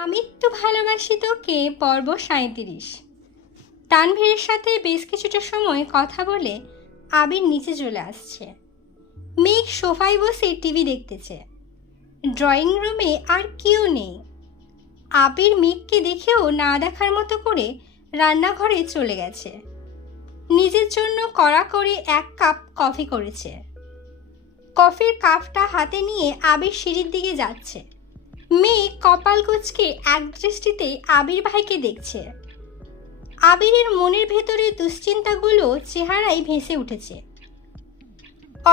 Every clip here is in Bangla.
আমি তো ভালোবাসি তোকে পর্ব ৩৭। তানভীরের সাথে বেশ কিছুটা সময় কথা বলে আবির নিচে চলে আসছে। মেঘ সোফায় বসে টিভি দেখতেছে। ড্রয়িং রুমে আর কেউ নেই। আবির মেঘকে দেখেও না দেখার মতো করে রান্নাঘরে চলে গেছে। নিজের জন্য কড়া করে ১ কাপ কফি করেছে। কফির কাপটা হাতে নিয়ে আবির সিঁড়ির দিকে যাচ্ছে। মেঘ কপাল কুঁচকে এক দৃষ্টিতে আবির ভাইকে দেখছে। আবিরের মনের ভেতরে দুশ্চিন্তাগুলো চেহারায় ভেসে উঠেছে।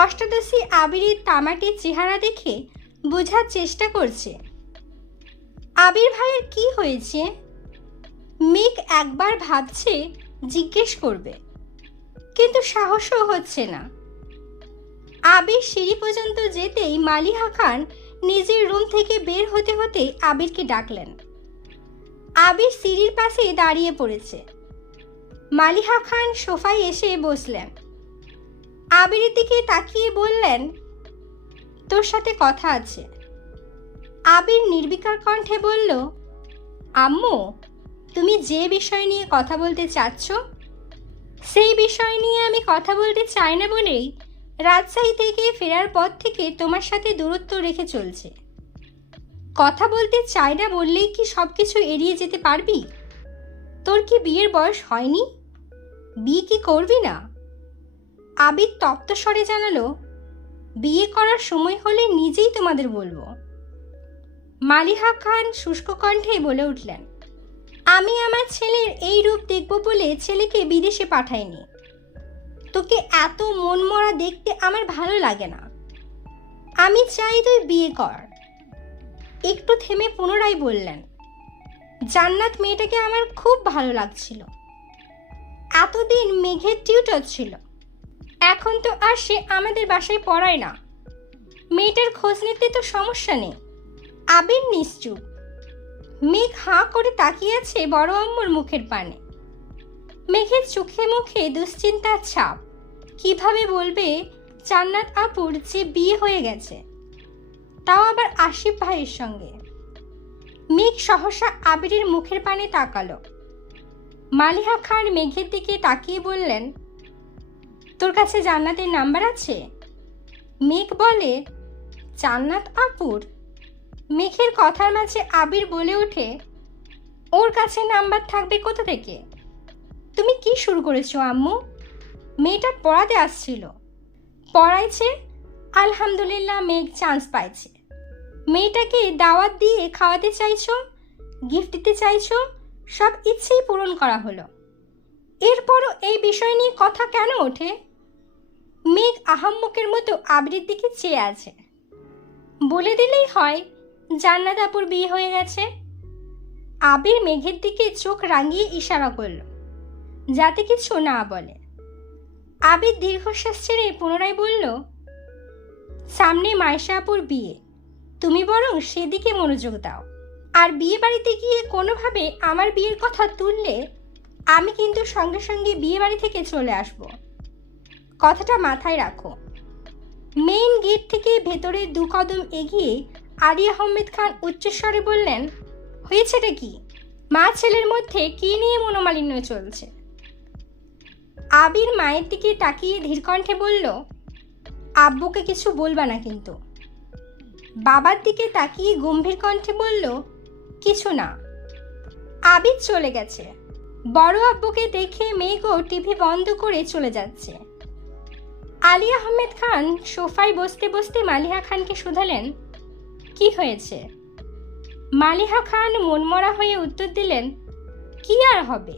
অষ্টাদশী আবিরের তামাটে চেহারা দেখে বোঝার চেষ্টা করছে আবির ভাইয়ের কি হয়েছে। মেঘ একবার ভাবছে জিজ্ঞেস করবে, কিন্তু সাহসও হচ্ছে না। আবির সিঁড়ি পর্যন্ত যেতেই মালিহা খান নিজের রুম থেকে বের হতে হতে আবিরকে ডাকলেন। আবির সিঁড়ির পাশে দাঁড়িয়ে পড়েছে। মালিহা খান সোফায় এসে বসলেন। আবিরের দিকে তাকিয়ে বললেন, তোর সাথে কথা আছে। আবির নির্বিকার কণ্ঠে বলল, আম্মু, তুমি যে বিষয় নিয়ে কথা বলতে চাচ্ছ সেই বিষয় নিয়ে আমি কথা বলতে চাই না বলেই রাজশাহী থেকে ফেরার পর থেকে তোমার সাথে দূরত্ব রেখে চলছে। কথা বলতে চাই না বললেই কি সব কিছু এড়িয়ে যেতে পারবি? তোর কি বিয়ের বয়স হয়নি? বিয়ে কি করবি না? আবির তপ্ত স্বরে জানালো, বিয়ে করার সময় হলে নিজেই তোমাদের বলবো। মালিহা খান শুষ্ক কণ্ঠে বলে উঠলেন, আমি আমার ছেলের এই রূপ দেখব বলে ছেলেকে বিদেশে পাঠাইনি। তোকে এত মনমরা দেখতে আমার ভালো লাগে না। আমি চাই তুই বিয়ে কর। একটু থেমে পুনরায় বললেন, জান্নাত মেয়েটাকে আমার খুব ভালো লাগছিল। এতদিন মেঘের টিউটর ছিল, এখন তো আর সে আমাদের বাসায় পড়ায় না। মেয়েটার খোঁজ নিতে তো সমস্যা নেই। আবির নিশ্চুপ। মেঘ হাঁ করে তাকিয়ে আছে বড় আম্মুর মুখের পানে। মেঘের চোখে মুখে দুশ্চিন্তার ছাপ। কিভাবে বলবে জান্নাত আপুর যে বিয়ে হয়ে গেছে, তাও আবার আসিফ ভাইয়ের সঙ্গে। মেঘ সহসা আবিরের মুখের পানে তাকালো। মালিহা খান মেঘের দিকে তাকিয়ে বললেন, তোর কাছে জান্নাতের নাম্বার আছে? মেঘ বলে, জান্নাত আপুর? মেঘের কথার মাঝে আবির বলে ওঠে, ওর কাছে নাম্বার থাকবে কোথা থেকে? তুমি কি শুরু করেছো আম্মু? মেয়েটা পড়াতে আসছিল, পড়াইছে, আলহামদুলিল্লাহ মেঘ চান্স পাইছে। মেয়েটাকে দাওয়াত দিয়ে খাওয়াতে চাইছো, গিফট দিতে চাইছো, সব ইচ্ছেই পূরণ করা হলো। এরপরও এই বিষয় নিয়ে কথা কেন ওঠে? মেঘ আহাম্মকের মতো আবিরের দিকে চেয়ে আছে। বলে দিলেই হয় জান্নাত আপুর বিয়ে হয়ে গেছে। আবির মেঘের দিকে চোখ রাঙিয়ে ইশারা করল যাতে কিছু না বলে। আবির দীর্ঘশ্বাস ছেড়ে পুনরায় বলল, সামনে মায়েশা আপুর বিয়ে, তুমি বরং সেদিকে মনোযোগ দাও। আর বিয়ে বাড়িতে গিয়ে কোনোভাবে আমার বিয়ের কথা তুললে আমি কিন্তু সঙ্গে সঙ্গে বিয়ে বাড়ি থেকে চলে আসব। কথাটা মাথায় রাখো। মেইন গেট থেকে ভেতরে 2 কদম এগিয়ে আলী আহমেদ খান উচ্চস্বরে বললেন, হয়েছেটা কি? মা ছেলের মধ্যে কি নিয়ে মনোমালিন্য চলছে? আবির মায়ের দিকে তাকিয়ে ধীরকণ্ঠে বলল, আব্বুকে কিছু বলবা না কিন্তু। বাবার দিকে তাকিয়ে গম্ভীর কণ্ঠে বলল, কিছু না। আবির চলে গেছে। বড় আব্বুকে দেখে মেঘও টিভি বন্ধ করে চলে যাচ্ছে। আলী আহমেদ খান সোফায় বসতে বসতে মালিহা খানকে শুধালেন, কি হয়েছে? মালিহা খান মনমরা হয়ে উত্তর দিলেন, কি আর হবে,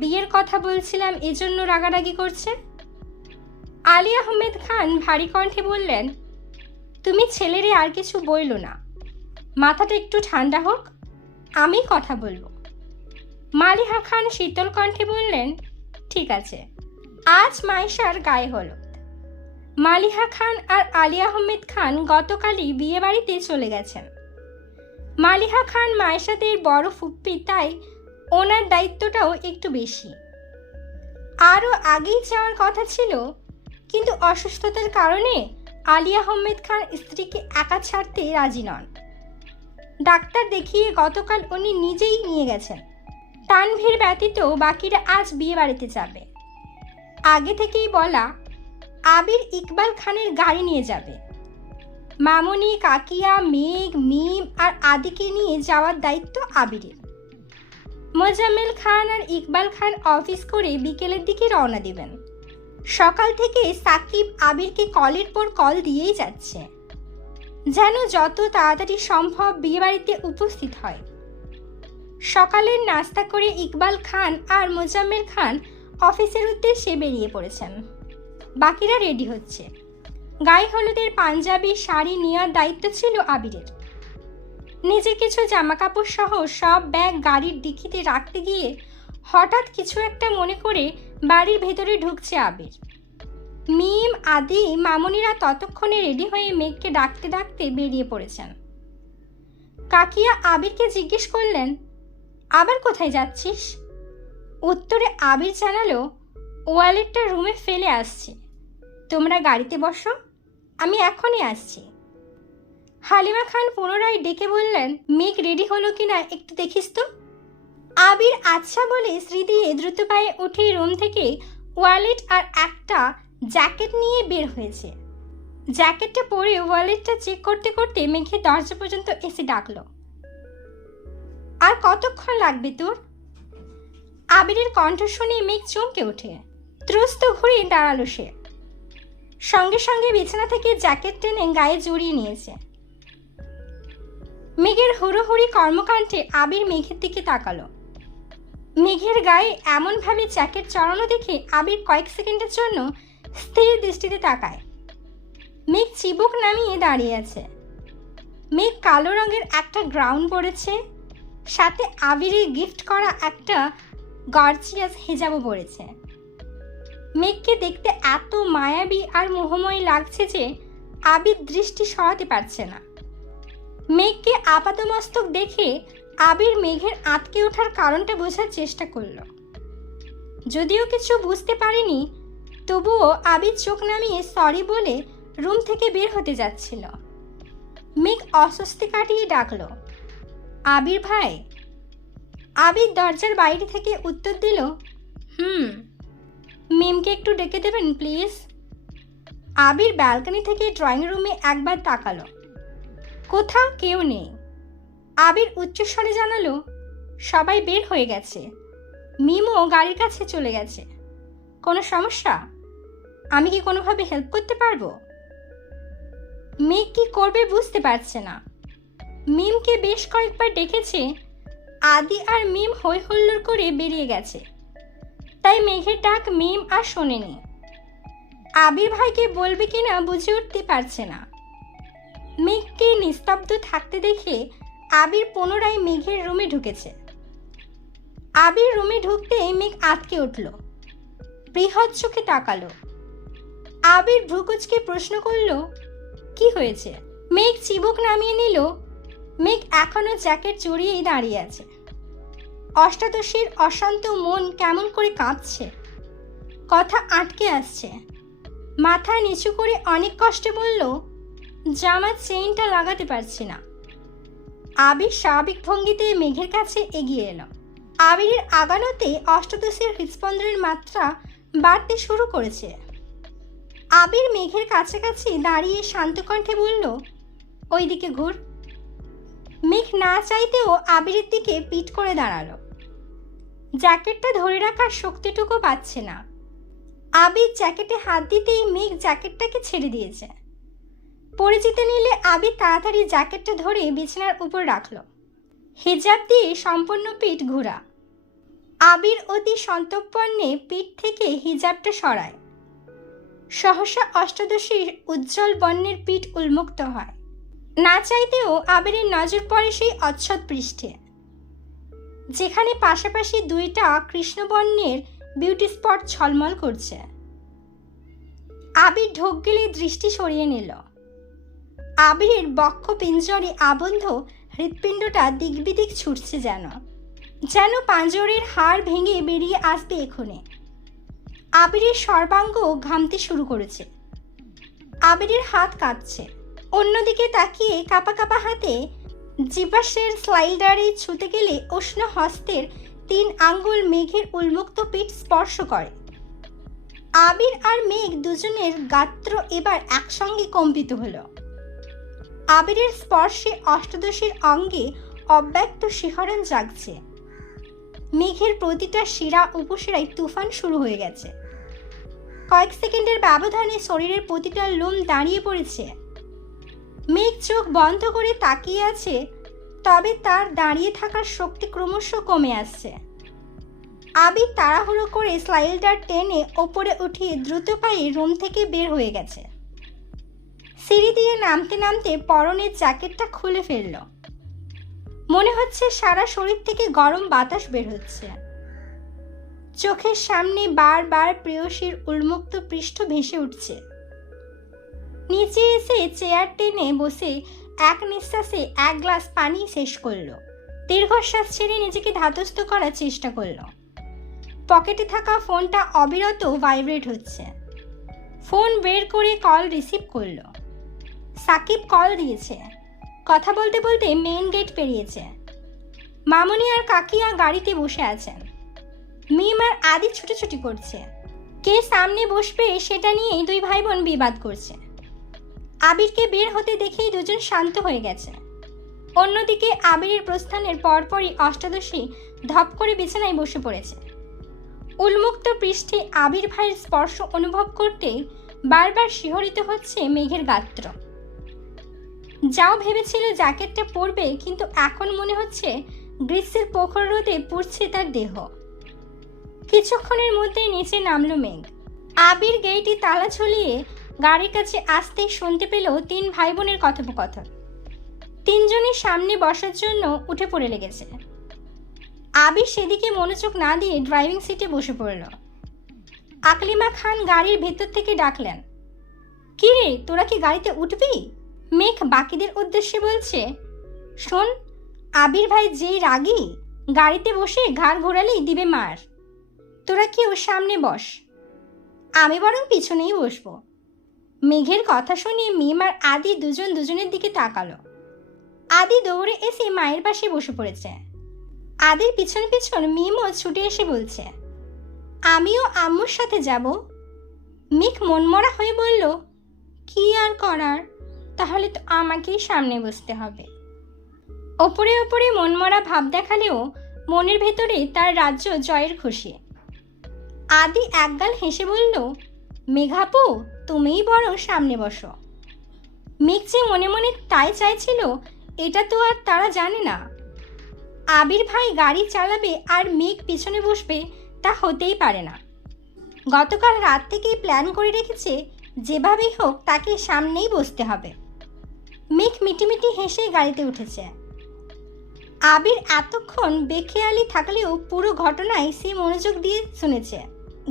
বিয়ের কথা বলছিলাম এজন্য রাগারাগি করছে। আলী আহমেদ খান ভারী কণ্ঠে বললেন, তুমি ছেলেরে আর কিছু বইলো না, মাথাটা একটু ঠান্ডা হোক, আমি কথা বলবো। মালিহা খান শীতল কণ্ঠে বললেন, ঠিক আছে। আজ মাইশার গায়ে হলুদ। মালিহা খান আর আলী আহমেদ খান গতকালই বিয়ে বাড়িতে চলে গেছেন। মালিহা খান মাইশাদের বড় ফুপ্পি, তাই ওনার দায়িত্বটাও একটু বেশি। আরও আগেই যাওয়ার কথা ছিল, কিন্তু অসুস্থতার কারণে আলী আহমেদ খান স্ত্রীকে একা ছাড়তে রাজি নন। ডাক্তার দেখিয়ে গতকাল উনি নিজেই নিয়ে গেছেন। তানভীর ব্যতীত বাকিরা আজ বিয়ে বাড়িতে যাবে। আগে থেকেই বলা, আবির ইকবাল খানের গাড়ি নিয়ে যাবে। মামুনি, কাকিয়া, মেঘ, মিম আর আদিকে নিয়ে যাওয়ার দায়িত্ব আবিরের। মোজাম্মেল খান আর ইকবাল খান অফিস করে বিকেলের দিকে রওনা দিবেন। সকাল থেকে সাকিব আবিরকে কলের পর কল দিয়েই যাচ্ছে, যেন যত তাড়াতাড়ি সম্ভব বিয়েবাড়িতে উপস্থিত হয়। সকালের নাস্তা করে ইকবাল খান আর মোজাম্মেল খান অফিসের উদ্দেশ্যে বেরিয়ে পড়েছেন। বাকিরা রেডি হচ্ছে। গায়ে হলুদের পাঞ্জাবি শাড়ি নেওয়ার দায়িত্ব ছিল আবিরের। নিজের কিছু জামাকাপড় সহ সব ব্যাগ গাড়ির ডিকিতে রাখতে গিয়ে হঠাৎ কিছু একটা মনে করে বাড়ির ভেতরে ঢুকছে আবির। মিম, আদি, মামুনিরা ততক্ষণে রেডি হয়ে মেঘকে ডাকতে ডাকতে বেরিয়ে পড়েছেন। কাকিয়া আবিরকে জিজ্ঞেস করলেন, আবার কোথায় যাচ্ছিস? উত্তরে আবির জানালো, ওয়ালেটটা রুমে ফেলে আসছি, তোমরা গাড়িতে বসো, আমি এখনই আসছি। হালিমা খান পুনরায় ডেকে বললেন, মেঘ রেডি হলো কিনা একটু দেখিস তো। আবির আচ্ছা বলে শ্রী দিয়ে দ্রুত পায়ে উঠে রুম থেকে ওয়ালেট আর একটা জ্যাকেট নিয়ে বের হয়েছে। জ্যাকেটটা পরে ওয়ালেটটা চেক করতে করতে মেঘের দরজা পর্যন্ত এসে ডাকলো, আর কতক্ষণ লাগবে তোর? আবিরের কণ্ঠ শুনে মেঘ চমকে ওঠে। ত্রস্ত ঘুরে দাঁড়ালো সে। সঙ্গে সঙ্গে বিছানা থেকে জ্যাকেট টেনে গায়ে জড়িয়ে নিয়েছে। মেঘের হুড়োহুড়ি কর্মকাণ্ডে আবির মেঘের দিকে তাকালো। মেঘের গায়ে এমনভাবে জ্যাকেট চড়ানো দেখে আবির কয়েক সেকেন্ডের জন্য স্থির দৃষ্টিতে তাকায়। মেঘ চিবুক নামিয়ে দাঁড়িয়ে আছে। মেঘ কালো রঙের একটা গ্রাউন পরেছে, সাথে আবিরের গিফট করা একটা গর্জিয়াস হিজাবও পরেছে। মেঘকে দেখতে এত মায়াবী আর মোহময় লাগছে যে আবির দৃষ্টি সরাতে পারছে না। মেঘকে আপাতমস্তক দেখে আবির মেঘের আটকে ওঠার কারণটা বোঝার চেষ্টা করল। যদিও কিছু বুঝতে পারেনি, তবুও আবির চোখ নামিয়ে সরি বলে রুম থেকে বের হতে যাচ্ছিল। মেঘ অস্বস্তি কাটিয়ে ডাকলো, আবির ভাই। আবির দরজার বাইরে থেকে উত্তর দিল, মিমকে একটু ডেকে দেবেন প্লিজ। আবির ব্যালকনি থেকে ড্রয়িং রুমে একবার তাকালো, কোথাও কেউ নেই। আবির উচ্চস্বরে জানালো, সবাই বের হয়ে গেছে, মিমও গাড়ির কাছে চলে গেছে। কোনো সমস্যা? আমি কি কোনোভাবে হেল্প করতে পারবো? মেঘ কি করবে বুঝতে পারছে না। মিমকে বেশ কয়েকবার ডেকেছে, আদি আর মিম হই হল্লোড় করে বেরিয়ে গেছে, তাই মেঘের ডাক মিম আর শোনেনি। আবির ভাইকে বলবে কিনা বুঝে উঠতে পারছে না। মেঘকে নিস্তব্ধ থাকতে দেখে আবির পুনরায় মেঘের রুমে ঢুকেছে। আবির রুমে ঢুকতে মেঘ আটকে উঠল, বৃহৎ চোখে তাকালো। আবির ভ্রুকুচকে প্রশ্ন করল, কি হয়েছে? মেঘ চিবুক নামিয়ে নিল। মেঘ এখনো জ্যাকেট জড়িয়েই দাঁড়িয়ে আছে। অষ্টাদশীর অশান্ত মন কেমন করে কাঁপছে, কথা আটকে আসছে। মাথা নিচু করে অনেক কষ্টে বলল, জামার চেইনটা লাগাতে পারছি না। আবির স্বাভাবিক ভঙ্গিতে মেঘের কাছে এগিয়ে এলো। আবিরের আগানোতে অষ্টাদশীর হৃৎস্পন্দনের মাত্রা বাড়তে শুরু করেছে। আবির মেঘের কাছাকাছি দাঁড়িয়ে শান্ত কণ্ঠে বলল, ওইদিকে ঘুর। মেঘ না চাইতেও আবিরের দিকে পিঠ করে দাঁড়ালো। জ্যাকেটটা ধরে রাখার শক্তিটুকু পাচ্ছে না। আবির জ্যাকেটে হাত দিতেই মেঘ জ্যাকেটটাকে ছেড়ে দিয়েছে। পরিচিত নিলে আবির তাড়াতাড়ি জ্যাকেটটা ধরে বিছানার উপর রাখলো। হিজাব দিয়ে সম্পূর্ণ পিঠ ঘোরা। আবির অতি সন্তর্পণে পিঠ থেকে হিজাবটা সরায়। সহসা অষ্টাদশীর উজ্জ্বল বর্ণের পিঠ উন্মুক্ত হয়। না চাইতেও আবিরের নজর পড়ে সেই অচ্ছদ পৃষ্ঠে, যেখানে পাশাপাশি দুইটা কৃষ্ণবর্ণের বিউটি স্পট ঝলমল করছে। আবির ঢোক গেলে দৃষ্টি সরিয়ে নিল। আবিরের বক্ষ পিঞ্জরে আবদ্ধ হৃৎপিণ্ডটা দিকবিদিক ছুটছে, যেন পাঁজরের হাড় ভেঙে বেরিয়ে আসবে এক্ষুনি। আবিরের সর্বাঙ্গ ঘামতে শুরু করেছে। আবিরের হাত কাঁপছে। অন্যদিকে তাকিয়ে কাঁপা কাঁপা হাতে জিপাসের স্লাইডারে ছুতে গেলে উষ্ণ হস্তের 3 আঙ্গুল মেঘের উন্মুক্ত পিঠ স্পর্শ করে। আবির আর মেঘ দুজনের গাত্র এবার একসঙ্গে কম্পিত হলো। আবিরের স্পর্শে অষ্টাদশীর অঙ্গে অব্যক্ত শিহরণ জাগছে। মেঘের প্রতিটা শিরা উপশিরায় তুফান শুরু হয়ে গেছে। কয়েক সেকেন্ডের ব্যবধানে শরীরের প্রতিটা লোম দাঁড়িয়ে পড়েছে। মেঘ চোখ বন্ধ করে তাকিয়ে আছে, তবে তার দাঁড়িয়ে থাকার শক্তি ক্রমশ কমে আসছে। আবির তাড়াহুড়ো করে স্লাইডার টেনে ওপরে উঠিয়ে দ্রুত পায়ে রুম থেকে বের হয়ে গেছে। সিঁড়ি দিয়ে নামতে নামতে পরনের জ্যাকেটটা খুলে ফেলল। মনে হচ্ছে সারা শরীর থেকে গরম বাতাস বের হচ্ছে। চোখের সামনে বারবার প্রেয়সীর উন্মুক্ত পৃষ্ঠ ভেসে উঠছে। নিচে এসে চেয়ার টেনে বসে এক নিঃশ্বাসে 1 গ্লাস পানি শেষ করল। দীর্ঘশ্বাস ছেড়ে নিজেকে ধাতস্থ করার চেষ্টা করল। পকেটে থাকা ফোনটা অবিরত ভাইব্রেট হচ্ছে। ফোন বের করে কল রিসিভ করল। সাকিব কল দিয়েছে। কথা বলতে বলতে মেইন গেট পেরিয়েছে। মামনি আর কাকিয়া গাড়িতে বসে আছেন। মিম আর আদি ছুটোছুটি করছে। কে সামনে বসবে সেটা নিয়েই 2 ভাই বোন বিবাদ করছে। আবিরকে বের হতে দেখেই দুজন শান্ত হয়ে গেছে। অন্যদিকে আবিরের প্রস্থানের পরপরই অষ্টাদশী ধপ করে বিছানায় বসে পড়েছে। উন্মুক্ত পৃষ্ঠে আবির ভাইয়ের স্পর্শ অনুভব করতে বারবার শিহরিত হচ্ছে মেঘের গাত্র। যাও ভেবেছিল জ্যাকেটটা পরবে, কিন্তু এখন মনে হচ্ছে গ্রীষ্মের প্রখর রোদে পুড়ছে তার দেহ। কিছুক্ষণের মধ্যেই নিচে নামলো মেঘ। আবির গেটে তালা ঝুলিয়ে গাড়ির কাছে আসতেই শুনতে পেল 3 ভাই বোনের কথোপকথন। 3 জনের সামনে বসার জন্য উঠে পড়ে লেগেছে। আবির সেদিকে মনোযোগ না দিয়ে ড্রাইভিং সিটে বসে পড়ল। আকলিমা খান গাড়ির ভেতর থেকে ডাকলেন, কি রে, তোরা কি গাড়িতে উঠবি? মেঘ বাকিদের উদ্দেশ্যে বলছে, শোন, আবির ভাই যেই রাগী, গাড়িতে বসে ঘাড় ঘোরালেই দিবে মার। তোরা কি ওর সামনে বস, আমি বরং পিছনেই বসবো। মেঘের কথা শুনে মিম আর আদি দুজন দুজনের দিকে তাকালো। আদি দৌড়ে এসে মায়ের পাশে বসে পড়েছে। আদির পিছন পিছন মিমও ছুটে এসে বলছে, আমিও আম্মুর সাথে যাব। মেঘ মনমরা হয়ে বলল, কি আর করার, তাহলে তো আমাকেই সামনে বসতে হবে। ওপরে ওপরে মনমরা ভাব দেখালেও মনের ভেতরে তার রাজ্য জয়ের খুশি। আদি একগাল হেসে বলল, মেঘাপু, তুমিই বরং সামনে বসো। মেঘ যে মনে মনে তাই চাইছিল, এটা তো আর তারা জানে না। আবির ভাই গাড়ি চালাবে আর মেঘ পিছনে বসবে, তা হতেই পারে না। গতকাল রাত থেকেই প্ল্যান করে রেখেছে, যেভাবেই হোক তাকে সামনেই বসতে হবে। মেঘ মিটিমিটি হেসে গাড়িতে উঠেছে। আবির এতক্ষণ বেখেয়ালি থাকলেও পুরো ঘটনায় সে মনোযোগ দিয়ে শুনেছে।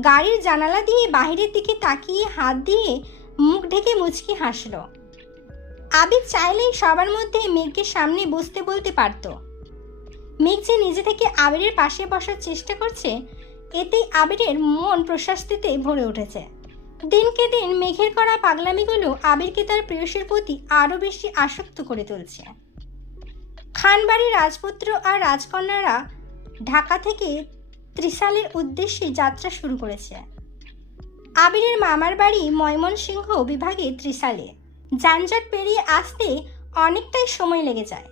গাড়ির জানালা দিয়ে বাহিরের দিকে তাকিয়ে হাত দিয়ে মুখ ঢেকে মুচকি হাসল। আবির চাইলেই সবার মধ্যে মেঘকে সামনে বসতে বলতে পারত। মেঘ যে নিজে থেকে আবিরের পাশে বসার চেষ্টা করছে, এতেই আবিরের মন প্রশান্তিতে ভরে উঠেছে। দিনকে দিন মেঘের করা পাগলামিগুলো আবিরকে তার প্রেয়সীর প্রতি আরও বেশি আসক্ত করে তুলছে। খানবাড়ির রাজপুত্র আর রাজকন্যারা ঢাকা থেকে ত্রিশালের উদ্দেশ্যে যাত্রা শুরু করেছে। আবিরের মামার বাড়ি ময়মনসিংহ বিভাগে ত্রিশালে। যানজট পেরিয়ে আসতে অনেকটাই সময় লেগে যায়।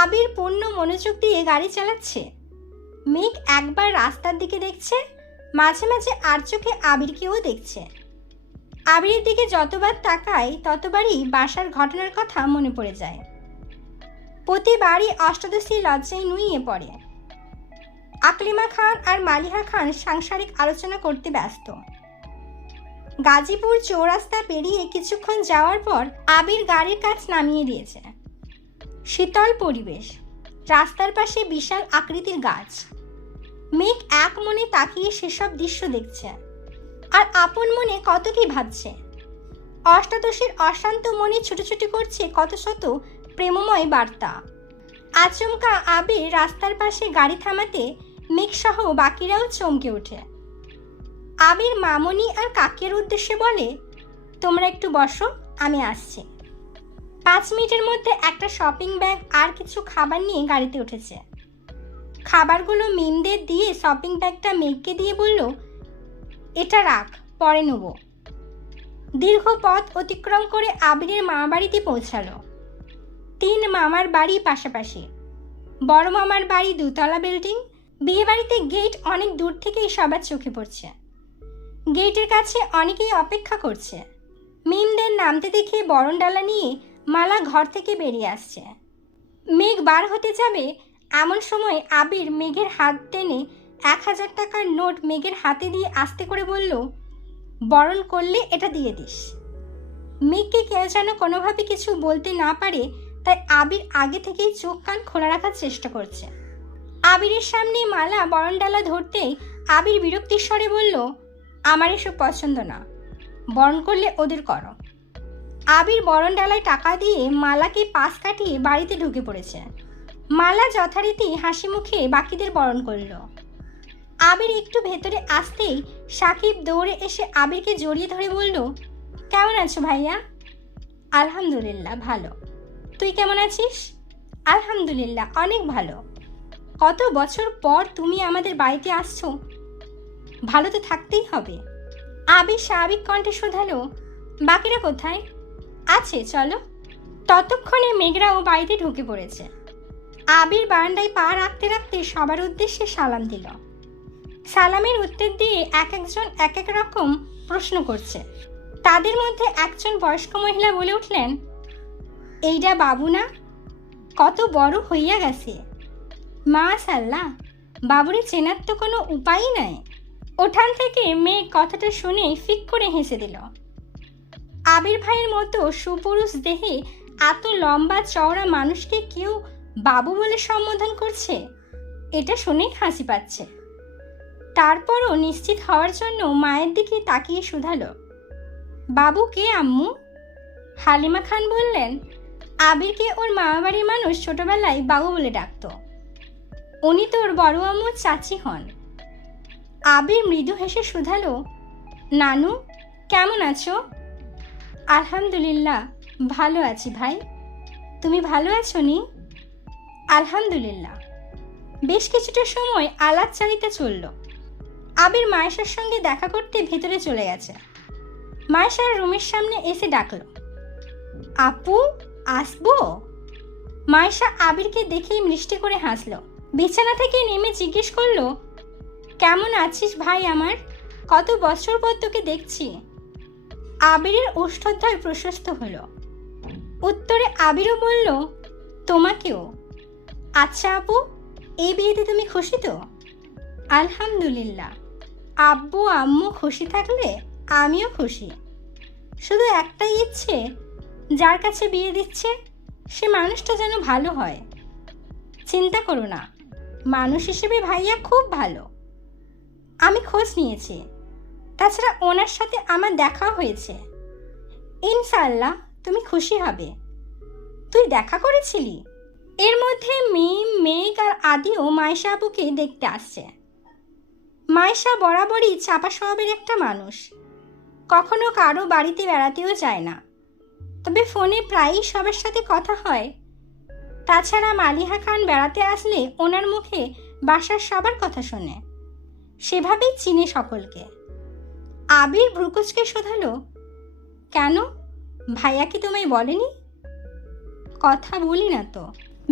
আবির পূর্ণ মনোযোগ দিয়ে গাড়ি চালাচ্ছে। মেঘ একবার রাস্তার দিকে দেখছে, মাঝে মাঝে আর চোখে আবিরকেও দেখছে। আবিরের দিকে যতবার তাকায় ততবারই বাসার ঘটনার কথা মনে পড়ে যায়। প্রতিবারই অষ্টাদশী লজ্জায় নুইয়ে পড়ে। আকলিমা খান আর মালিহা খান সাংসারিক আলোচনা করতে ব্যস্ত। গাজীপুর চৌরাস্তা পেরিয়ে কিছুক্ষণ যাওয়ার পর আবির গাড়ির কাছ নামিয়ে দিয়েছে। শীতল পরিবেশ, রাস্তার পাশে বিশাল আকৃতির গাছ। মেঘ এক মনে তাকিয়ে সেসব দৃশ্য দেখছে আর আপন মনে কত কি ভাবছে। অষ্টাদশীর অশান্ত মনে ছুটোছুটি করছে কত শত প্রেমময় বার্তা। আচমকা আবির রাস্তার পাশে গাড়ি থামাতে মেঘসহ বাকিরাও চমকে ওঠে। আবির মামনি আর কাকের উদ্দেশ্যে বলে, তোমরা একটু বসো, আমি আসছি। 5 মিনিটের মধ্যে একটা শপিং ব্যাগ আর কিছু খাবার নিয়ে গাড়িতে উঠেছে। খাবারগুলো মিমদের দিয়ে শপিং ব্যাগটা মেঘকে দিয়ে বলল, এটা রাখ, পরে নেব। দীর্ঘ পথ অতিক্রম করে আবিরের মামাবাড়িতে পৌঁছালো। 3 মামার বাড়ি পাশাপাশি। বড় মামার বাড়ি 2 তলা বিল্ডিং। বিয়েবাড়িতে গেট অনেক দূর থেকেই সবার চোখে পড়ছে। গেটের কাছে অনেকেই অপেক্ষা করছে। মিমদের নামতে দেখে বরণডালা নিয়ে মালা ঘর থেকে বেরিয়ে আসছে। মেঘ বার হতে যাবে এমন সময় আবির মেঘের হাত টেনে 1000 টাকার নোট মেঘের হাতে দিয়ে আস্তে করে বলল, বরণ করলে এটা দিয়ে দিস। মেঘকে কেউ যেন কোনোভাবে কিছু বলতে না পারে, তাই আবির আগে থেকেই চোখ কান খোলা রাখার চেষ্টা করছে। আবিরের সামনে মালা বরণডালা ধরতেই আবির বিরক্তির স্বরে বলল, আমার এসব পছন্দ না, বরণ করলে ওদের করো। আবির বরণডালায় টাকা দিয়ে মালাকে পাশ কাটিয়ে বাড়িতে ঢুকে পড়েছে। মালা যথারীতি হাসি মুখে বাকিদের বরণ করল। আবির একটু ভেতরে আসতেই সাকিব দৌড়ে এসে আবিরকে জড়িয়ে ধরে বলল, কেমন আছো ভাইয়া? আলহামদুলিল্লাহ ভালো। তুই কেমন আছিস? আলহামদুলিল্লাহ অনেক ভালো। কত বছর পর তুমি আমাদের বাড়িতে আসছো, ভালো তো থাকতেই হবে। আবির স্বাভাবিক কণ্ঠে শোধালো, বাকিরা কোথায়? আছে, চলো। ততক্ষণে মেঘরাও বাড়িতে ঢুকে পড়েছে। আবির বারান্দায় পা রাখতে রাখতে সবার উদ্দেশ্যে সালাম দিল। সালামের উত্তর দিয়ে এক একজন এক এক রকম প্রশ্ন করছে। তাদের মধ্যে একজন বয়স্ক মহিলা বলে উঠলেন, এইটা বাবু না? কত বড় হইয়া গেছে, মাশাআল্লাহ, বাবুরে চেনার তো কোনো উপায়ই নাই। ওঠান থেকে মেয়ে কথাটা শুনে ফিক করে হেসে দিল। আবির ভাইয়ের মতো সুপুরুষ দেহে এত লম্বা চওড়া মানুষকে কেউ বাবু বলে সম্বোধন করছে, এটা শুনেই হাসি পাচ্ছে। তারপরও নিশ্চিত হওয়ার জন্য মায়ের দিকে তাকিয়ে শুধালো, বাবু কে আম্মু? হালিমা খান বললেন, আবিরকে ওর মামাবাড়ির মানুষ ছোটবেলায় বাবু বলে ডাকত, উনি তোর বড় আম্মুর চাচি হন। আবির মৃদু হেসে শুধালো, নানু কেমন আছো? আলহামদুলিল্লাহ ভালো আছি ভাই, তুমি ভালো আছো নি? আলহামদুলিল্লাহ। বেশ কিছুটা সময় আলাপচারিতা চলল। আবির মায়েশার সঙ্গে দেখা করতে ভেতরে চলে গেছে। মায়েশার রুমের সামনে এসে ডাকলো, আপু আসবো? মায়েশা আবিরকে দেখেই মিষ্টি করে হাসলো। বিছানা থেকে নেমে জিজ্ঞেস করলো, কেমন আছিস ভাই আমার? কত বছর পর তোকে দেখছি। আবিরের ওষ্ঠোদ্বয় প্রশস্ত হলো। উত্তরে আবিরও বলল, তোমাকেও। আচ্ছা আপু, এই বিয়েতে তুমি খুশি তো? আলহামদুলিল্লাহ, আব্বু আম্মু খুশি থাকলে আমিও খুশি। শুধু একটাই ইচ্ছে, যার কাছে বিয়ে দিচ্ছে সে মানুষটা যেন ভালো হয়। চিন্তা করো না, মানুষ হিসেবে ভাইয়া খুব ভালো। আমি খোঁজ নিয়েছি, তাছাড়া ওনার সাথে আমার দেখা হয়েছে। ইনশাআল্লাহ তুমি খুশি হবে। তুই দেখা করেছিলি? এর মধ্যে মিম, মেঘ আর আদিও মায়েশা আপুকে দেখতে আসছে। মায়েশা বরাবরই চাপা স্বভাবের একটা মানুষ, কখনো কারো বাড়িতে বেড়াতেও যায় না, তবে ফোনে প্রায়ই সবার সাথে কথা হয়। তাছাড়া মালিহা খান বেড়াতে আসলে ওনার মুখে বাসার সবার কথা শোনে, সেভাবেই চিনে সকলকে। আবির ভ্রুকুচকে শোধালো, কেন, ভাইয়া কি তোমায় বলেনি? কথা বলি না তো।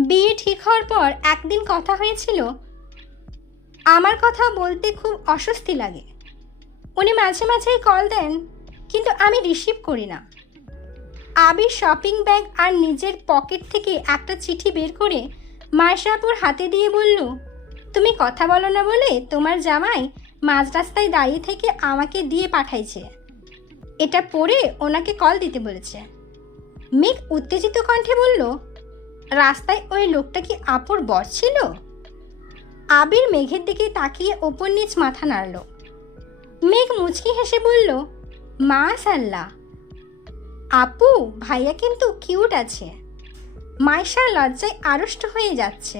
বিয়ে ঠিক হওয়ার পর একদিন কথা হয়েছিল, আমার কথা বলতে খুব অস্বস্তি লাগে। উনি মাঝে মাঝেই কল দেন, কিন্তু আমি রিসিভ করি না। আবির শপিং ব্যাগ আর নিজের পকেট থেকে একটা চিঠি বের করে মায়েশাপুর হাতে দিয়ে বলল, তুমি কথা বলো না বলে তোমার জামাই মাঝ রাস্তায় দাঁড়িয়ে থেকে আমাকে দিয়ে পাঠাইছে, এটা পড়ে ওনাকে কল দিতে বলেছে। মেঘ উত্তেজিত কণ্ঠে বলল, রাস্তায় ওই লোকটা কি আপুর বর ছিল? আবির মেঘের দিকে তাকিয়ে ওপর নিচ মাথা নাড়ল। মেঘ মুচকি হেসে বলল, মাশাআল্লাহ আপু, ভাইয়া কিন্তু কিউট আছে। মায়েশা লজ্জায় আড়ষ্ট হয়ে যাচ্ছে।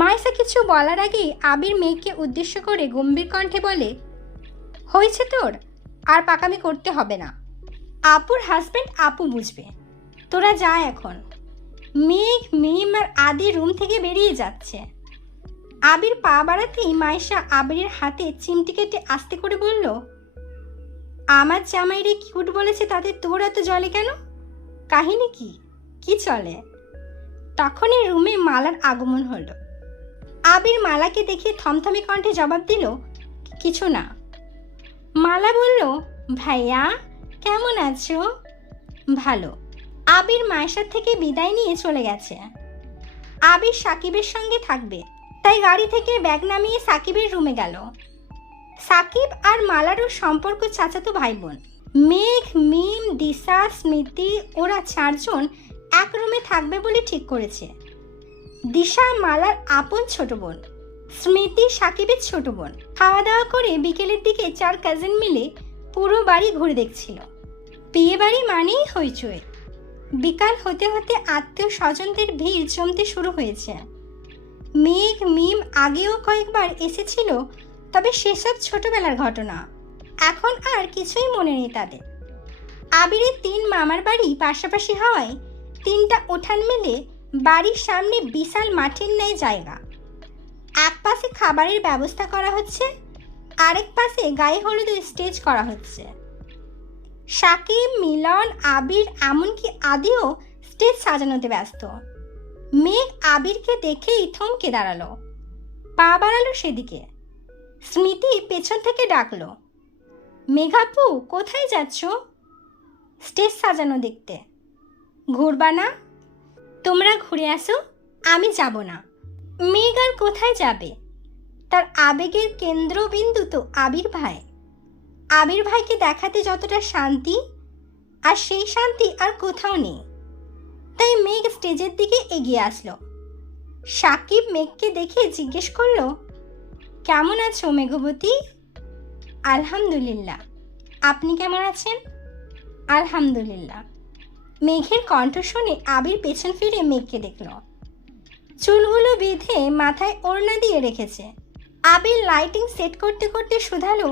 মায়েশা কিছু বলার আগেই আবির মেঘকে উদ্দেশ্য করে গম্ভীর কণ্ঠে বলে, হয়েছে তোর, আর পাকামি করতে হবে না। আপুর হাজবেন্ড আপু বুঝবে। তোরা যা এখন। মেঘ, মিম আর আদি রুম থেকে বেরিয়ে যাচ্ছে। আবির পা বাড়াতেই মাইশা আবিরের হাতে চিমটি কেটে আস্তে করে বলল, আমার জামাইরে কিউট বলেছে, তাতে তোর এত জলে কেন? কাহিনী কি? কি চলে? তখনই রুমে মালার আগমন হলো। আবির মালাকে দেখে থমথমে কণ্ঠে জবাব দিল, কিছু না। মালা বলল, ভাইয়া কেমন আছো? ভালো। আবির মায়েশার থেকে বিদায় নিয়ে চলে গেছে। আবির সাকিবের সঙ্গে থাকবে, তাই গাড়ি থেকে ব্যাগ নামিয়ে সাকিবের রুমে গেল। সাকিব আর মালারও সম্পর্ক চাচাতো ভাই বোন। মেঘ, মিম, দিশা, স্মৃতি ওরা চারজন এক রুমে থাকবে বলে ঠিক করেছে। দিশা মালার আপন ছোট বোন, স্মৃতি সাকিবের ছোট বোন। খাওয়া দাওয়া করে বিকেলের দিকে চার কাজিন মিলে পুরো বাড়ি ঘুরে দেখছিল। বিয়ে বাড়ি মানেই হইচই। বিকাল হতে হতে আত্মীয় স্বজনদের ভিড় জমতে শুরু হয়েছে। মেঘ, মিম আগেও কয়েকবার এসেছিল, তবে সেসব ছোটবেলার ঘটনা। এখন আর কিছুই মনে নেই তাদের। আবিরের 3 মামার বাড়ি পাশাপাশি হওয়ায় 3টা উঠান মিলে বাড়ির সামনে বিশাল মাঠের ন্যায় জায়গা। এক পাশে খাবারের ব্যবস্থা করা হচ্ছে, আরেক পাশে গায়ে হলুদের স্টেজ করা হচ্ছে। সাকিব, মিলন, আবির এমনকি আদিও স্টেজ সাজানোতে ব্যস্ত। মেঘ আবিরকে দেখেই থমকে দাঁড়ালো, পা বাড়ালো সেদিকে। স্মৃতি পেছন থেকে ডাকলো, মেঘাপু কোথায় যাচ্ছ? স্টেজ সাজানো দেখতে। ঘুরবা না? তোমরা ঘুরে আসো, আমি যাব না। মেঘ আর কোথায় যাবে? তার আবেগের কেন্দ্রবিন্দু তো আবির ভাই। আবির ভাইকে দেখাতে যতটা শান্তি, আর সেই শান্তি আর কোথাও নেই। তাই মেঘ স্টেজের দিকে এগিয়ে আসলো। সাকিব মেঘকে দেখে জিজ্ঞেস করলো, কেমন আছো মেঘবতী? আলহামদুলিল্লাহ। আপনি কেমন আছেন? আলহামদুলিল্লাহ। মেঘের কণ্ঠ শুনে আবির পেছন ফিরে মেঘকে দেখল। চুলগুলো বেঁধে মাথায় ওড়না দিয়ে রেখেছে। আবির লাইটিং সেট করতে করতে শুধালো,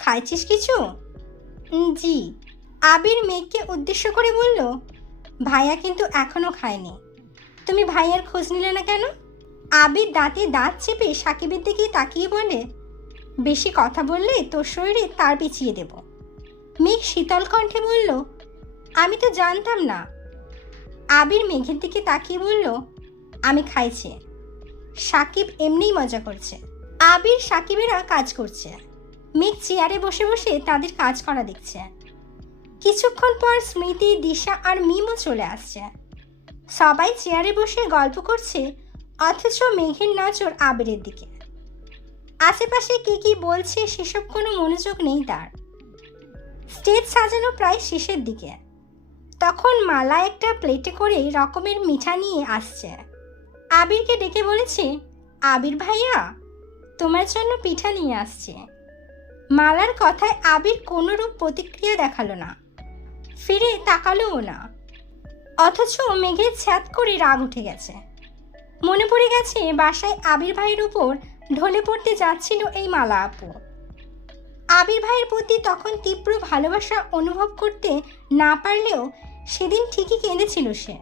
খাইছিস কিছু? জি। আবির মেঘকে উদ্দেশ্য করে বলল, ভাইয়া কিন্তু এখনো খায়নি। তুমি ভাইয়ার খোঁজ নিলে না কেন? আবির দাঁতে দাঁত চেপে সাকিবের দিকে তাকিয়ে বলে, বেশি কথা বললে তোর শরীরে তার পিছিয়ে দেব। মেঘ শীতল কণ্ঠে বলল, আমি তো জানতাম না। আবির মেঘের দিকে তাকিয়ে বলল, আমি খাইছি। সাকিব এমনিই মজা করছে। আবির সাকিবেরা কাজ করছে। মেঘ চেয়ারে বসে বসে তাদের কাজ করা দেখছে। কিছুক্ষণ পর স্মৃতি, দিশা আর মিমও চলে আসছে। সবাই চেয়ারে বসে গল্প করছে, অথচ মেঘের নজর আবিরের দিকে। আশেপাশে কে কি বলছে সেসব কোনো মনোযোগ নেই তার। স্টেজ সাজানো প্রায় শেষের দিকে। তখন মালা একটা প্লেটে করে রকমের মিঠা নিয়ে আসছে। আবিরকে ডেকে বলেছে, আবির ভাইয়া তোমার জন্য পিঠা নিয়ে আসছে। মালার কথায় আবির কোনোরূপ প্রতিক্রিয়া দেখালো না, ফিরে তাকালোও না। অথচ মেঘের ছ্যাদ করে রাগ উঠে গেছে। মনে পড়ে গেছে বাসায় আবির ভাইয়ের উপর ঢলে পড়তে যাচ্ছিল এই মালা আপু। আবির ভাইয়ের প্রতি তখন তীব্র ভালোবাসা অনুভব করতে না পারলেও সেদিন ঠিকই কেঁদেছিল সে।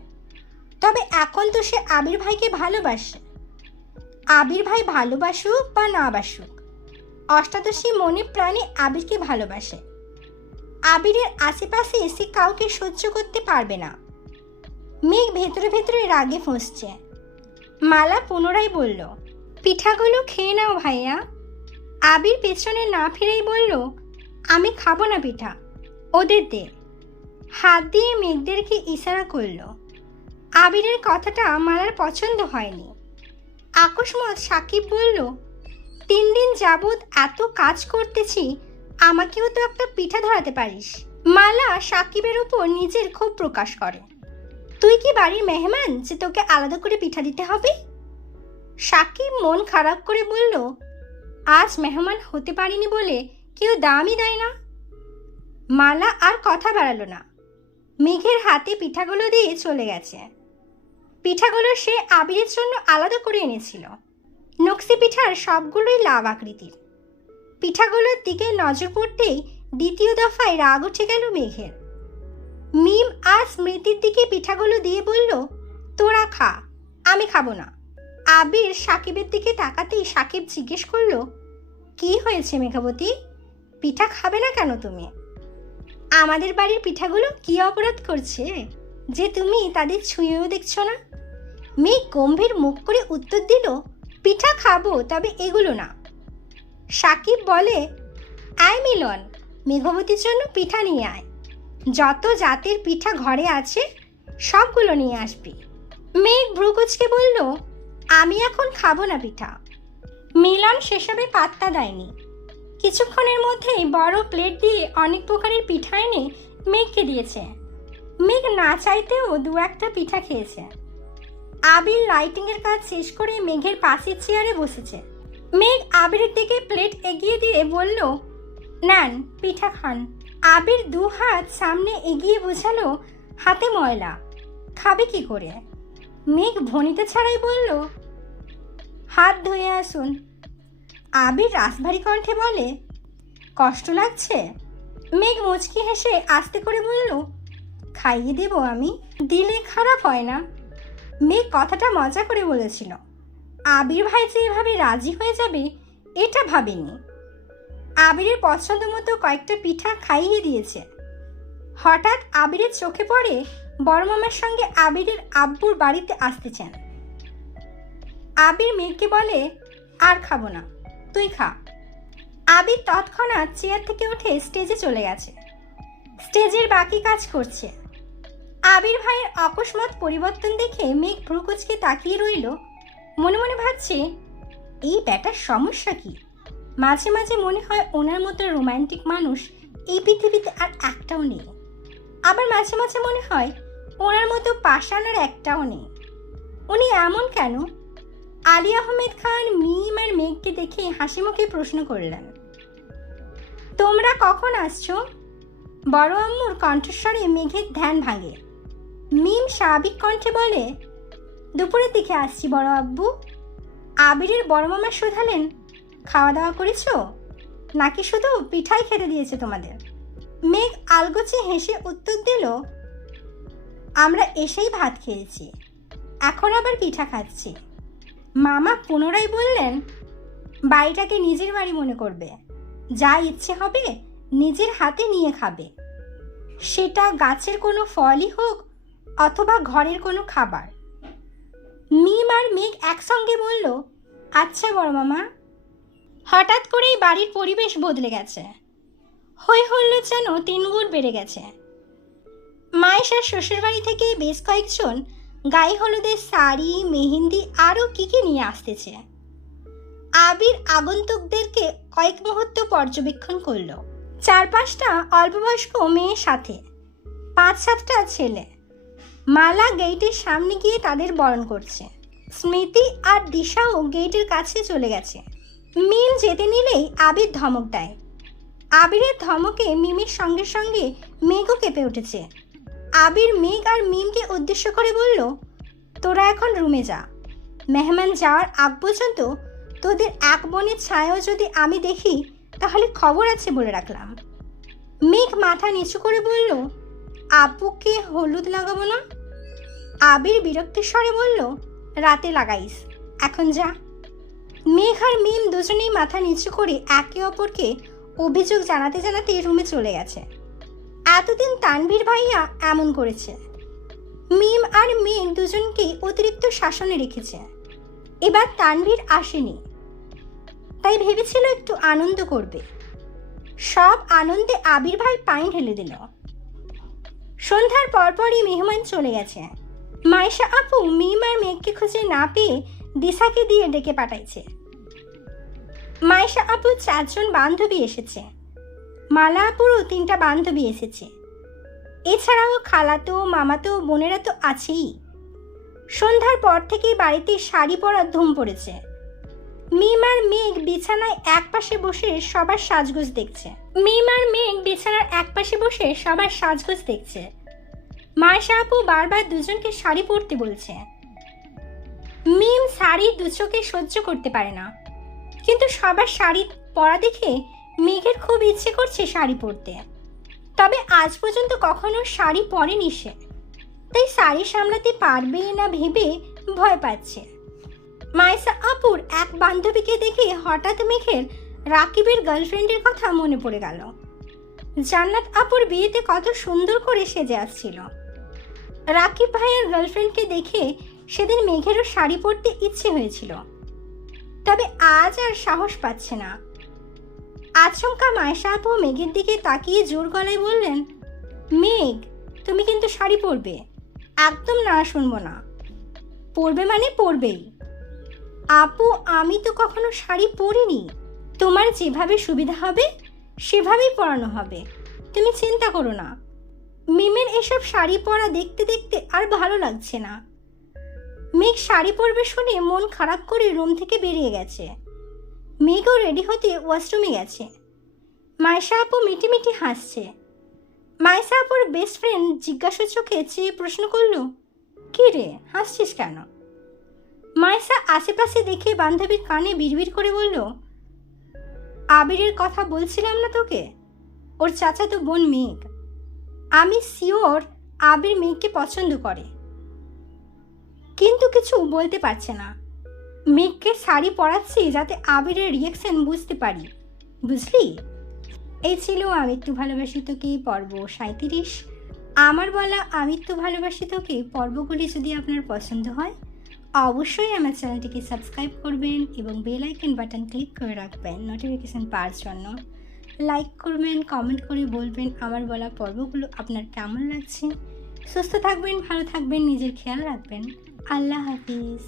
তবে এখন তো সে আবির ভাইকে ভালোবাসে। আবির ভাই ভালোবাসুক বা না বাসুক, অষ্টাদশী মনে প্রাণে আবিরকে ভালোবাসে। আবিরের আশেপাশে এসে কাউকে সহ্য করতে পারবে না। মেঘ ভেতরে ভেতরে রাগে ফুঁসছে। মালা পুনরায় বলল, পিঠাগুলো খেয়ে নাও ভাইয়া। আবির পেছনে না ফিরেই বলল, আমি খাবো না পিঠা, ওদের দে। হাত দিয়ে মেঘদেরকে ইশারা করল। আবিরের কথাটা মালার পছন্দ হয়নি। আকস্মাৎ সাকিব বলল, 3 দিন যাবৎ এত কাজ করতেছি, আমাকেও তো একটা পিঠা ধরাতে পারিস। মালা সাকিবের উপর নিজের ক্ষোভ প্রকাশ করে। তুই কি বাড়ির মেহমান যে তোকে আলাদা করে পিঠা দিতে হবে? সাকিব মন খারাপ করে বলল, আজ মেহমান হতে পারিনি বলে কেউ দামই দেয় না। মালা আর কথা বাড়ালো না, মেঘের হাতে পিঠাগুলো দিয়ে চলে গেছে। পিঠাগুলো সে আবিরের জন্য আলাদা করে এনেছিল। নকশি পিঠার সবগুলোই লাভ আকৃতির। পিঠাগুলোর দিকে নজর পড়তেই দ্বিতীয় দফায় রাগ উঠে গেল মেঘের। মিম আর স্মৃতির দিকে পিঠাগুলো দিয়ে বলল, তোরা খা, আমি খাবো না। আবির সাকিবের দিকে তাকাতেই সাকিব জিজ্ঞেস করলো, কি হয়েছে মেঘাবতী, পিঠা খাবে না কেন তুমি? আমাদের বাড়ির পিঠাগুলো কি অপরাধ করছে যে তুমি তাদের ছুঁয়েও দেখছো না? মেঘ গম্ভীর মুখ করে উত্তর দিল, পিঠা খাবো, তবে এগুলো না। সাকিব বলে, আয় মিলন, মেঘবতীর জন্য পিঠা নিয়ে আয়। যত জাতের পিঠা ঘরে আছে সবগুলো নিয়ে আসবি। মেঘ ভ্রুকুচকে বলল, আমি এখন খাবো না পিঠা। মিলন সেসবে পাত্তা দেয়নি। কিছুক্ষণের মধ্যেই বড় প্লেট দিয়ে অনেক প্রকারের পিঠা এনে মেঘকে দিয়েছে। মেঘ না চাইতেও দু একটা পিঠা খেয়েছে। আবির লাইটিংয়ের কাজ শেষ করে মেঘের পাশের চেয়ারে বসেছে। মেঘ আবিরের দিকে প্লেট এগিয়ে দিয়ে বলল, নেন পিঠা খান। আবির দু হাত সামনে এগিয়ে বোঝালো, হাতে ময়লা, খাবে কি করে? মেঘ ভনিতা ছাড়াই বলল, হাত ধুয়ে আসুন। আবির রাসভারী কণ্ঠে বলে, কষ্ট লাগছে? মেঘ মুচকি হেসে আস্তে করে বলল, খাইয়ে দেব আমি, দিলে খারাপ হয় না। মেঘ কথাটা মজা করে বলেছিল। আবির ভাই যে এভাবে রাজি হয়ে যাবে এটা ভাবেনি। আবিরের পছন্দ মতো কয়েকটা পিঠা খাইয়ে দিয়েছে। হঠাৎ আবিরের চোখে পড়ে বড় মামার সঙ্গে আবিরের আব্বুর বাড়িতে আসতে চান। আবির মেঘকে বলে, আর খাবো না, তুই খা। আবির তৎক্ষণাৎ চেয়ার থেকে উঠে স্টেজে চলে গেছে। স্টেজের বাকি কাজ করছে। আবির ভাইয়ের অকস্মাৎ পরিবর্তন দেখে মেঘ ভ্রুকুচকে তাকিয়ে রইল। মনে মনে ভাবছে, এই ব্যাটার সমস্যা কি? মাঝে মাঝে মনে হয় ওনার মতো রোমান্টিক মানুষ এই পৃথিবীতে আর একটাও নেই। আবার মাঝে মাঝে মনে হয় ওনার মতো পাষাণ আর একটাও নেই। উনি এমন কেন? আলী আহমেদ খান মিম আর মেঘকে দেখে হাসি মুখে প্রশ্ন করলেন, তোমরা কখন আসছো? বড় আম্মুর কণ্ঠস্বরে মেঘের ধ্যান ভাঙে। মিম স্বাভাবিক কণ্ঠে বলে, দুপুরের দিকে আসছি বড় আব্বু। আবিরের বড় মামা শুধালেন, খাওয়া দাওয়া করেছো নাকি শুধু পিঠাই খেতে দিয়েছে তোমাদের? মেঘ আলগোছে হেসে উত্তর দিল, আমরা এসেই ভাত খেয়েছি, এখন আবার পিঠা খাচ্ছি। মামা পুনরায় বললেন, বাড়িটাকে নিজের বাড়ি মনে করবে, যা ইচ্ছে হবে নিজের হাতে নিয়ে খাবে, সেটা গাছের কোনো ফলই হোক অথবা ঘরের কোনো খাবার। মিম আর মেঘ একসঙ্গে বলল, আচ্ছা বড় মামা। হঠাৎ করেই বাড়ির পরিবেশ বদলে গেছে। হই হল্লোড় যেন তিনগুণ বেড়ে গেছে। মায়েশার শ্বশুরবাড়ি থেকে বেশ কয়েকজন গায়ে হলুদের শাড়ি, মেহেন্দি আরও কি কি নিয়ে আসতেছে। আবির আগন্তুকদেরকে কয়েক মুহূর্ত পর্যবেক্ষণ করল। 4-5টা অল্পবয়স্ক মেয়ের সাথে 5-7টা ছেলে। মালা গেটের সামনে গিয়ে তাদের বরণ করছে। স্মৃতি আর দিশাও গেটের কাছে চলে গেছে। মিম যেতে নিলেই আবির ধমক দেয়। আবিরের ধমকে মিমের সঙ্গে সঙ্গে মেঘও কেঁপে উঠেছে। আবির মেঘ আর মিমকে উদ্দেশ্য করে বলল, তোরা এখন রুমে যা। মেহমান যাওয়ার আগ পর্যন্ত তোদের এক বোনের ছায়াও যদি আমি দেখি তাহলে খবর আছে বলে রাখলাম। মেঘ মাথা নিচু করে বলল, আব্বুকে হলুদ লাগাবো না? আবির বিরক্তির স্বরে বলল, রাতে লাগাইস, এখন যা। মেঘ আর মিম দুজনেই মাথা নিচু করে একে অপরকে অভিযোগ জানাতে জানাতে রুমে চলে গেছে। এতদিন তানভীর ভাইয়া এমন করেছে। মিম আর মেঘ দুজনকেই অতিরিক্ত শাসনে রেখেছে। এবার তানভীর আসেনি, তাই ভেবেছিল একটু আনন্দ করবে। সব আনন্দে আবির ভাই পানি ঢেলে দিল। সন্ধ্যার পরপরই মেহমান চলে গেছে। মাইশা আপু মিম আর মেঘকে খুঁজে না পেয়ে দিশাকে দিয়ে ডেকে পাঠাইছে। মাইশা আপু 4 জন বান্ধবী এসেছে। মালা আপুরও 3টা বান্ধবী এসেছে। এছাড়াও খালাতো মামাতো বোনেরা তো আছেই। সন্ধ্যার পর থেকেই বাড়িতে শাড়ি পরার ধুম পড়েছে। মিম আর মেঘ বিছানায় একপাশে বসে সবার সাজগোজ দেখছে। মায়েশা আপু বারবার দুজনকে শাড়ি পরতে বলছে। মিম শাড়ি দু চোখে সহ্য করতে পারে না, কিন্তু সবার শাড়ি পরা দেখে মেঘের খুব ইচ্ছে করছে শাড়ি পরতে। তবে আজ পর্যন্ত কখনো শাড়ি পরেনি সে, তাই শাড়ি সামলাতে পারবে না ভেবে ভয় পাচ্ছে। মাইসা আপুর এক বান্ধবীকে দেখে হঠাৎ মেঘের রাকিবের গার্লফ্রেন্ডের কথা মনে পড়ে গেল। জান্নাত আপুর বিয়েতে কত সুন্দর করে সেজে আসছিল। রাকিব ভাইয়ের গার্লফ্রেন্ডকে দেখে সেদিন মেঘেরও শাড়ি পরতে ইচ্ছে হয়েছিল, তবে আজ আর সাহস পাচ্ছে না। আচমকা মাইশা আপু মেঘের দিকে তাকিয়ে জোর গলায় বললেন, মেঘ, তুমি কিন্তু শাড়ি পরবে, একদম না শুনবো না। পরবে মানে পরবেই। আপু, আমি তো কখনো শাড়ি পরিনি, তোমার যেভাবে সুবিধা হবে সেভাবেই পরানো হবে, তুমি চিন্তা করো না। মিমের এসব শাড়ি পরা দেখতে দেখতে আর ভালো লাগছে না। মেঘ শাড়ি পরবে শুনে মন খারাপ করে রুম থেকে বেরিয়ে গেছে। মেঘও রেডি হতে ওয়াশরুমে গেছে। মাইশা আপু মিটিমিটি হাসছে। মাইশা আপুর বেস্ট ফ্রেন্ড জিজ্ঞাসা চোখে চেয়ে প্রশ্ন করলো, কি রে, হাসছিস কেন? মাইশা আশেপাশে দেখে বান্ধবীর কানে বিড়বিড় করে বলল, আবিরের কথা বলছিলাম না তোকে, ওর চাচাতো বোন মেঘ। আমি শিওর আবির মেঘকে পছন্দ করে, কিন্তু কিছু বলতে পারছে না। মেঘকে শাড়ি পরাচ্ছি যাতে আবিরের রিয়াকশন বুঝতে পারি, বুঝলি? এই ছিল আমিত্তু ভালোবাসি তোকে পর্ব 37। আমার বলা আমিত্তু ভালোবাসি তোকে পর্বগুলি যদি আপনার পছন্দ হয় অবশ্যই আমার চ্যানেলটিকে সাবস্ক্রাইব করবেন এবং বেল আইকন বাটন ক্লিক করে রাখবেন নোটিফিকেশান পাওয়ার জন্য। লাইক করবেন, কমেন্ট করে বলবেন আমার বলা পর্বগুলো আপনার কেমন লাগছে। সুস্থ থাকবেন, ভালো থাকবেন, নিজের খেয়াল রাখবেন। আল্লাহ হাফিজ।